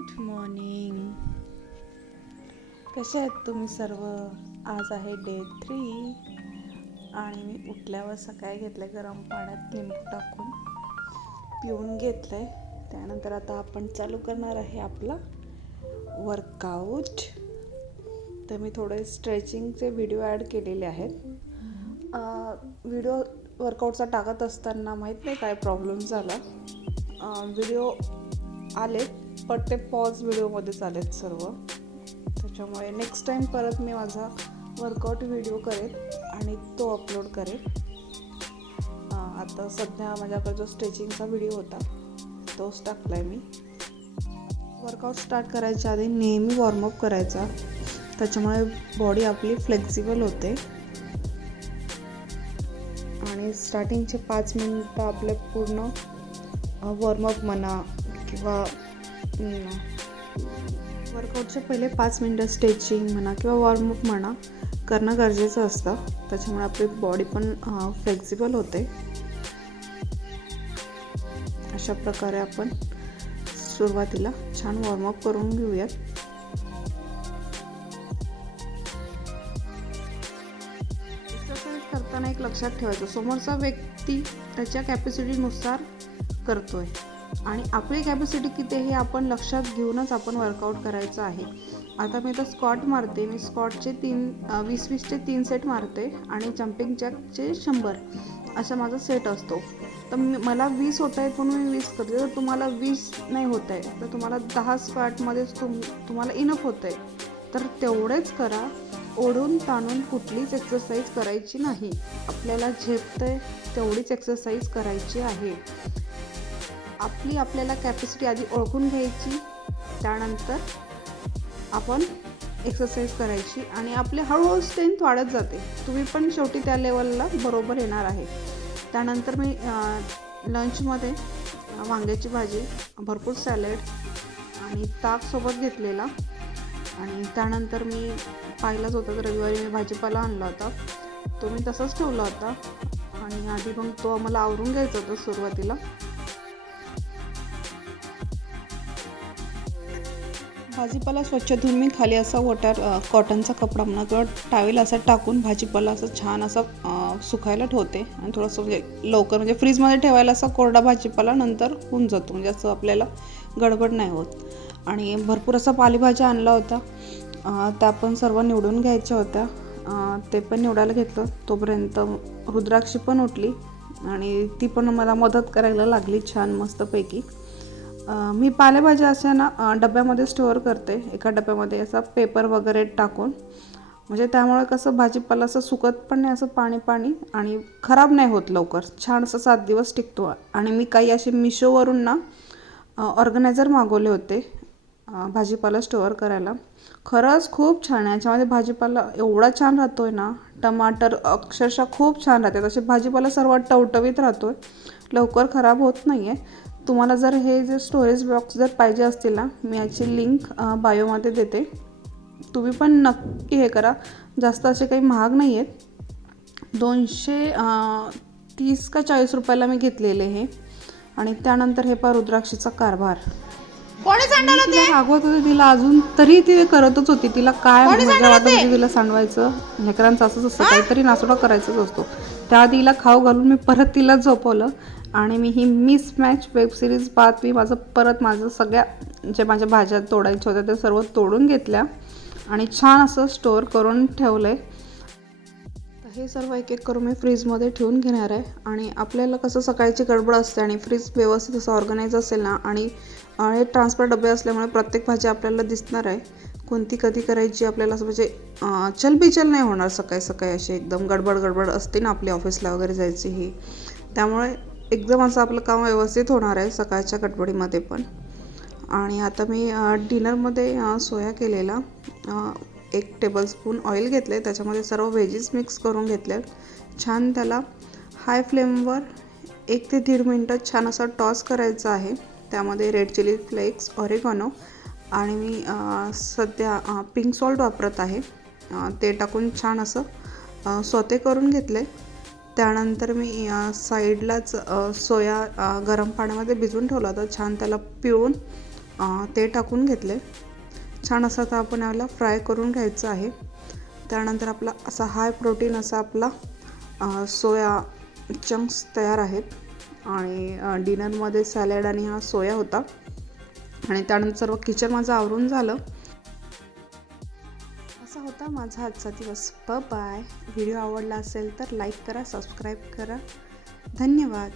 Good morning कसे आहेत तुम्ही सर्व? आज आहे डे थ्री आणि मी उठल्यावर सकाळी घेतलं गरम पाण्यात लिंबू टाकून. पिऊन घेतलं आहे त्यानंतर आता आपण चालू करणार आहे आपला वर्कआउट तर मी थोडे स्ट्रेचिंगचे व्हिडिओ ॲड केलेले आहेत. व्हिडिओ वर्कआउटचा टाकत असताना माहीत नाही काय प्रॉब्लेम झाला. व्हिडिओ आलेत. पण ते पॉज व्हिडिओमध्येच आलेत सर्व. त्याच्यामुळे नेक्स्ट टाईम परत मी माझा वर्कआउट व्हिडिओ करेन आणि तो अपलोड करेन आता सध्या माझ्याकडे जो स्ट्रेचिंगचा व्हिडिओ होता तोच टाकला आहे मी. वर्कआउट स्टार्ट करायच्या आधी नेहमी वॉर्मअप करायचा. त्याच्यामुळे बॉडी आपली फ्लेक्झिबल होते. आणि स्टार्टिंगचे पाच मिनटं आपले पूर्ण वॉर्मअप म्हणा किंवा वर्कआउटच्या पहिले पाच मिनटं स्ट्रेचिंग म्हणा किंवा वॉर्मअप म्हणा करणं गरजेचं असतं. त्याच्यामुळे आपली बॉडी पण फ्लेक्झिबल होते. अशा प्रकारे आपण सुरुवातीला छान वॉर्मअप करून घेऊयात. एक्सरसाइज करताना एक लक्षात ठेवायचं. समोरचा व्यक्ती त्याच्या कॅपॅसिटीनुसार करतोय. आणि आपली कॅपॅसिटी किती हे आपण लक्षात घेऊनच आपण वर्कआउट करायचं आहे. आता मी तर स्कॉट मारते. मी स्कॉटचे तीन वीस वीसचे तीन सेट मारते आणि जम्पिंग जॅकचे शंभर असा माझा सेट असतो. तर मला वीस होत आहेत म्हणून मी वीस करते. जर तुम्हाला वीस नाही होत आहे तर तुम्हाला दहा स्क्वॅटमध्येच तुम तुम्हाला इनफ होतं आहे तर तेवढेच करा. ओढून ताणून कुठलीच एक्सरसाइज करायची नाही. आपल्याला झेपतंय तेवढीच एक्सरसाइज करायची आहे. आपली आपल्याला कॅपॅसिटी आधी ओळखून घ्यायची. त्यानंतर आपण एक्सरसाइज करायची आणि आपली हळूहळू स्ट्रेंथ वाढत जाते. तुम्ही पण शेवटी त्या लेवलला बरोबर येणार आहे. त्यानंतर मी लंचमध्ये वांग्याची भाजी भरपूर सॅलड आणि ताकसोबत घेतलेला. आणि त्यानंतर मी पाहिलाच होता तर रविवारी मी भाजीपाला आणला होता. तो मी तसाच ठेवला होता. आणि आधी मग तो मला आवरून घ्यायचा होता सुरुवातीला. भाजीपाला स्वच्छ धुवून मी खाली असा वॉटर कॉटनचा कपडा म्हणा किंवा टावेल असा टाकून भाजीपाला असं छान असं सुकायला ठेवते आणि थोडंसं म्हणजे लवकर म्हणजे फ्रीजमध्ये ठेवायला असा कोरडा भाजीपाला नंतर होऊन जातो. म्हणजे असं आपल्याला गडबड नाही होत. आणि भरपूर असा पालेभाज्या आणला होता. त्या पण सर्व निवडून घ्यायच्या होत्या. ते पण निवडायला घेतलं. तोपर्यंत रुद्राक्षी पण उठली आणि ती पण मला मदत करायला लागली छान मस्तपैकी. मी पालेभाज्या अशा ना डब्यामध्ये स्टोअर करते. एका डब्यामध्ये असा पेपर वगैरे टाकून. म्हणजे त्यामुळे कसं भाजीपाला असं सुकत पण नाही असं पाणी पाणी आणि खराब नाही होत लवकर. छान असं सात दिवस टिकतो. आणि मी काही असे मिशोवरून ना ऑर्गनायझर मागवले होते भाजीपाला स्टोअर करायला. खरंच खूप छान आहे. याच्यामध्ये भाजीपाला एवढा छान राहतो आहे ना टमाटर अक्षरशः खूप छान राहते तसे भाजीपाला सर्व टवटवीत राहतो आहे लवकर खराब होत नाही आहे तुम्हाला जर हे जे स्टोरेज बॉक्स जर पाहिजे असतील ना मी याची लिंक बायोमध्ये देते. तुम्ही पण नक्की हे करा. जास्त असे काही महाग नाही आहेत दोनशे तीस का चाळीस रुपयाला मी घेतलेले हे. आणि त्यानंतर हे पा रुद्राक्षीचा कारभार. मागवत होते तिला अजून तरी ती करतच होती. तिला काय मजा वाटत होती तिला सांडवायचं लेकरांचं असंच असतं काहीतरी नासोडा करायचाच असतो. त्या तिला खाऊ घालून मी परत तिला झोपवलं. आणि मी ही मिस मॅच वेब सिरीज पाहत मी माझं परत माझं सगळ्या जे माझ्या भाज्या तोडायच्या होत्या त्या सर्व तोडून घेतल्या आणि छान असं स्टोअर करून ठेवलं आहे हे सर्व एक एक करून मी फ्रीजमध्ये ठेवून घेणार आहे. आणि आपल्याला कसं सकाळची गडबड असते आणि फ्रीज व्यवस्थित असं ऑर्गनाईज असेल ना आणि हे ट्रान्सफर डबे असल्यामुळे प्रत्येक भाजी आपल्याला दिसणार आहे. कोणती कधी करायची आपल्याला असं म्हणजे चलबिचल नाही होणार सकाळी सकाळी अशी एकदम गडबड गडबड असते ना आपली ऑफिसला वगैरे जायची ही. त्यामुळे एकदम असं आपलं काम व्यवस्थित होणार आहे सकाळच्या गडबडीमध्ये पण. आणि आता मी डिनरमध्ये सोया केलेला एक टेबलस्पून ऑइल घेतले त्याच्यामध्ये सर्व व्हेजीस मिक्स करून घेतले छान त्याला हाय फ्लेमवर एक ते दीड मिनटं छान असं टॉस करायचं आहे. त्यामध्ये रेड चिली फ्लेक्स ऑरेगॉनो आणि मी सध्या पिंक सॉल्ट वापरत आहे. ते टाकून छान असं सोते स्वते करून घेतले त्यानंतर मी साईडलाच सोया गरम पाण्यामध्ये भिजवून ठेवला होता. छान त्याला पिळून ते टाकून घेतले. छान असं आता आपण याला फ्राय करून घ्यायचं आहे. त्यानंतर आपला असा हाय प्रोटीन असा आपला सोया चंक्स तयार आहेत. आणि डिनरमध्ये सॅलड आणि हा सोया होता. आणि त्यानंतर सर्व किचन माझं आवरून झालं. असा होता माझा आजचा दिवस. ब बाय व्हिडिओ आवडला असेल तर लाईक करा सबस्क्राईब करा. धन्यवाद.